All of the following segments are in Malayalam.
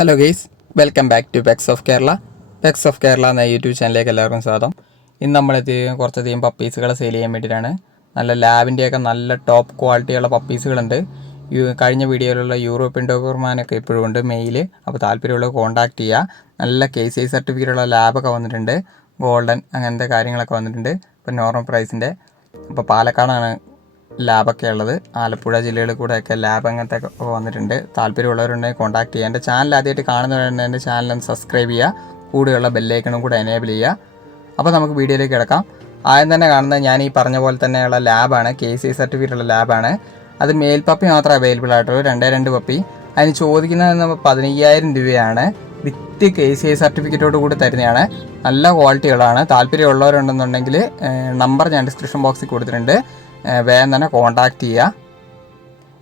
Hello guys, welcome back to peaks of Kerala. Peaks of Kerala എന്ന യൂട്യൂബ് ചാനലിലേക്ക് എല്ലാവർക്കും സ്വാഗതം. ഇന്ന് നമ്മളെത്തി കുറച്ചധികം പപ്പീസുകളെ സെയിൽ ചെയ്യാൻ വേണ്ടിയിട്ടാണ്. നല്ല ലാബിൻ്റെയൊക്കെ നല്ല ടോപ്പ് ക്വാളിറ്റിയുള്ള പപ്പീസുകളുണ്ട്. കഴിഞ്ഞ വീഡിയോയിലുള്ള യൂറോപ്യൻ ഡോബർമാനൊക്കെ ഇപ്പോഴും ഉണ്ട് മെയിൽ. അപ്പോൾ താല്പര്യമുള്ളത് കോൺടാക്ട് ചെയ്യുക. നല്ല KCI സർട്ടിഫിക്കറ്റുള്ള ലാബൊക്കെ വന്നിട്ടുണ്ട്. ഗോൾഡൻ അങ്ങനത്തെ കാര്യങ്ങളൊക്കെ വന്നിട്ടുണ്ട്. ഇപ്പോൾ നോർമൽ പ്രൈസിൻ്റെ. അപ്പോൾ പാലക്കാടാണ് ലാബൊക്കെ ഉള്ളത്. ആലപ്പുഴ ജില്ലകളിൽ കൂടെയൊക്കെ ലാബ് അങ്ങനത്തെ ഒക്കെ വന്നിട്ടുണ്ട്. താല്പര്യമുള്ളവരുണ്ടെങ്കിൽ കോൺടാക്ട് ചെയ്യുക. എൻ്റെ ചാനൽ ആദ്യമായിട്ട് കാണുന്നവരുണ്ടെങ്കിൽ എൻ്റെ ചാനലൊന്ന് സബ്സ്ക്രൈബ് ചെയ്യുക. കൂടെയുള്ള ബെല്ലൈക്കണും കൂടെ എനേബിൾ ചെയ്യുക. അപ്പോൾ നമുക്ക് വീഡിയോയിലേക്ക് കിടക്കാം. ആദ്യം തന്നെ കാണുന്നത് ഞാൻ ഈ പറഞ്ഞ പോലെ തന്നെയുള്ള ലാബാണ്. KCI സർട്ടിഫിക്കറ്റുള്ള ലാബാണ്. അത് മെയിൽ പപ്പി മാത്രമേ അവൈലബിൾ ആയിട്ടുള്ളൂ. 2 പപ്പി. അതിന് ചോദിക്കുന്നത് 15,000 രൂപയാണ്. വിത്ത് KCI സർട്ടിഫിക്കറ്റോട് കൂടി തരുന്നതാണ്. നല്ല ക്വാളിറ്റികളാണ്. താല്പര്യമുള്ളവരുണ്ടെന്നുണ്ടെങ്കിൽ നമ്പർ ഞാൻ ഡിസ്ക്രിപ്ഷൻ ബോക്സിൽ കൊടുത്തിട്ടുണ്ട്. വേഗം തന്നെ കോൺടാക്റ്റ് ചെയ്യുക.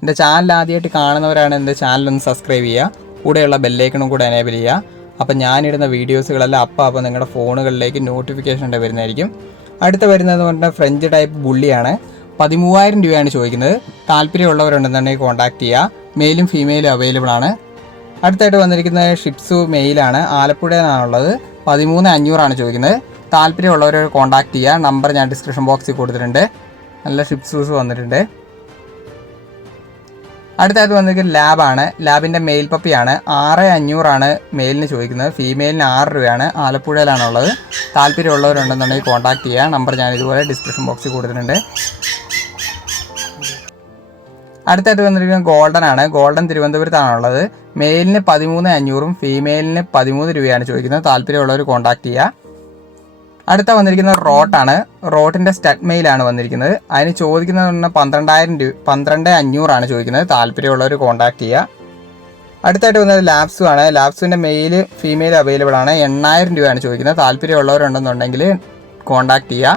എൻ്റെ ചാനൽ ആദ്യമായിട്ട് കാണുന്നവരാണ് എൻ്റെ ചാനലൊന്ന് സബ്സ്ക്രൈബ് ചെയ്യുക. കൂടെയുള്ള ബെല്ലൈക്കണും കൂടെ എനേബിൾ ചെയ്യുക. അപ്പോൾ ഞാനിടുന്ന വീഡിയോസുകളെല്ലാം അപ്പോൾ നിങ്ങളുടെ ഫോണുകളിലേക്ക് നോട്ടിഫിക്കേഷൻ വരുന്നതായിരിക്കും. അടുത്ത വരുന്നത് പറഞ്ഞാൽ ഫ്രഞ്ച് ടൈപ്പ് ബുള്ളിയാണ്. 13,000 രൂപയാണ് ചോദിക്കുന്നത്. താല്പര്യമുള്ളവരുണ്ടെന്നുണ്ടെങ്കിൽ കോൺടാക്റ്റ് ചെയ്യുക. മെയിലും ഫീമെയിലും അവൈലബിൾ ആണ്. അടുത്തായിട്ട് വന്നിരിക്കുന്നത് ഷിപ്സു മെയിലാണ്. ആലപ്പുഴയിലാണുള്ളത്. 13,500 ചോദിക്കുന്നത്. താല്പര്യമുള്ളവർ കോൺടാക്റ്റ് ചെയ്യുക. നമ്പർ ഞാൻ ഡിസ്ക്രിപ്ഷൻ ബോക്സിൽ കൊടുത്തിട്ടുണ്ട്. നല്ല ഷിപ്സൂസ് വന്നിട്ടുണ്ട്. അടുത്തായിട്ട് വന്നിരിക്കുന്നത് ലാബാണ്. ലാബിൻ്റെ മെയിൽ പപ്പിയാണ്. 6,500 മെയിലിന് ചോദിക്കുന്നത്. ഫീമെയിലിന് 6 രൂപയാണ്. ആലപ്പുഴയിലാണുള്ളത്. താല്പര്യമുള്ളവരുണ്ടെന്നുണ്ടെങ്കിൽ കോൺടാക്ട് ചെയ്യുക. നമ്പർ ഞാൻ ഇതുപോലെ ഡിസ്ക്രിപ്ഷൻ ബോക്സിൽ കൊടുത്തിട്ടുണ്ട്. അടുത്തായിട്ട് വന്നിരിക്കുന്നത് ഗോൾഡനാണ്. ഗോൾഡൻ തിരുവനന്തപുരത്താണുള്ളത്. മെയിലിന് 13,500 ഫീമെയിലിന് 13 രൂപയാണ് ചോദിക്കുന്നത്. താല്പര്യമുള്ളവർ കോൺടാക്ട് ചെയ്യുക. അടുത്ത വന്നിരിക്കുന്നത് റോട്ടാണ്. റോട്ടിൻ്റെ സ്റ്റഡ് മെയിലാണ് വന്നിരിക്കുന്നത്. അതിന് ചോദിക്കുന്നത് 12,500 ചോദിക്കുന്നത്. താല്പര്യമുള്ളവർ കോൺടാക്ട് ചെയ്യുക. അടുത്തായിട്ട് വന്നത് ലാബ്സു ആണ്. ലാബ്സുവിൻ്റെ മെയിൽ ഫീമെയിൽ അവൈലബിൾ ആണ്. 8,000 രൂപയാണ് ചോദിക്കുന്നത്. താല്പര്യമുള്ളവരുണ്ടെന്നുണ്ടെങ്കിൽ കോൺടാക്ട് ചെയ്യുക.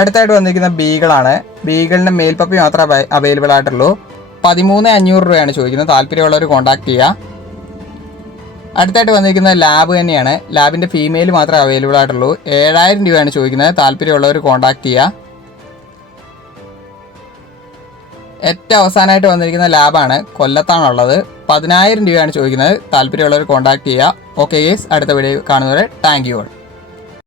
അടുത്തായിട്ട് വന്നിരിക്കുന്ന ബീഗിളാണ്. ബീഗിളിൻ്റെ മെയിൽ പപ്പി മാത്രമേ അവൈലബിൾ ആയിട്ടുള്ളൂ. 13,500 രൂപയാണ് ചോദിക്കുന്നത്. താല്പര്യമുള്ളവർ കോൺടാക്ട് ചെയ്യുക. അടുത്തായിട്ട് വന്നിരിക്കുന്നത് ലാബ് തന്നെയാണ്. ലാബിൻ്റെ ഫീമെയിൽ മാത്രമേ അവൈലബിൾ ആയിട്ടുള്ളൂ. 7,000 രൂപയാണ് ചോദിക്കുന്നത്. താല്പര്യമുള്ളവർ കോൺടാക്ട് ചെയ്യുക. ഏറ്റവും അവസാനമായിട്ട് വന്നിരിക്കുന്ന ലാബാണ്. കൊല്ലത്താണുള്ളത്. 10,000 രൂപയാണ് ചോദിക്കുന്നത്. താല്പര്യമുള്ളവർ കോൺടാക്ട് ചെയ്യുക. ഓക്കെ ഗൈസ്, അടുത്ത വീഡിയോ കാണുന്നവരെ താങ്ക് യു ഓൾ.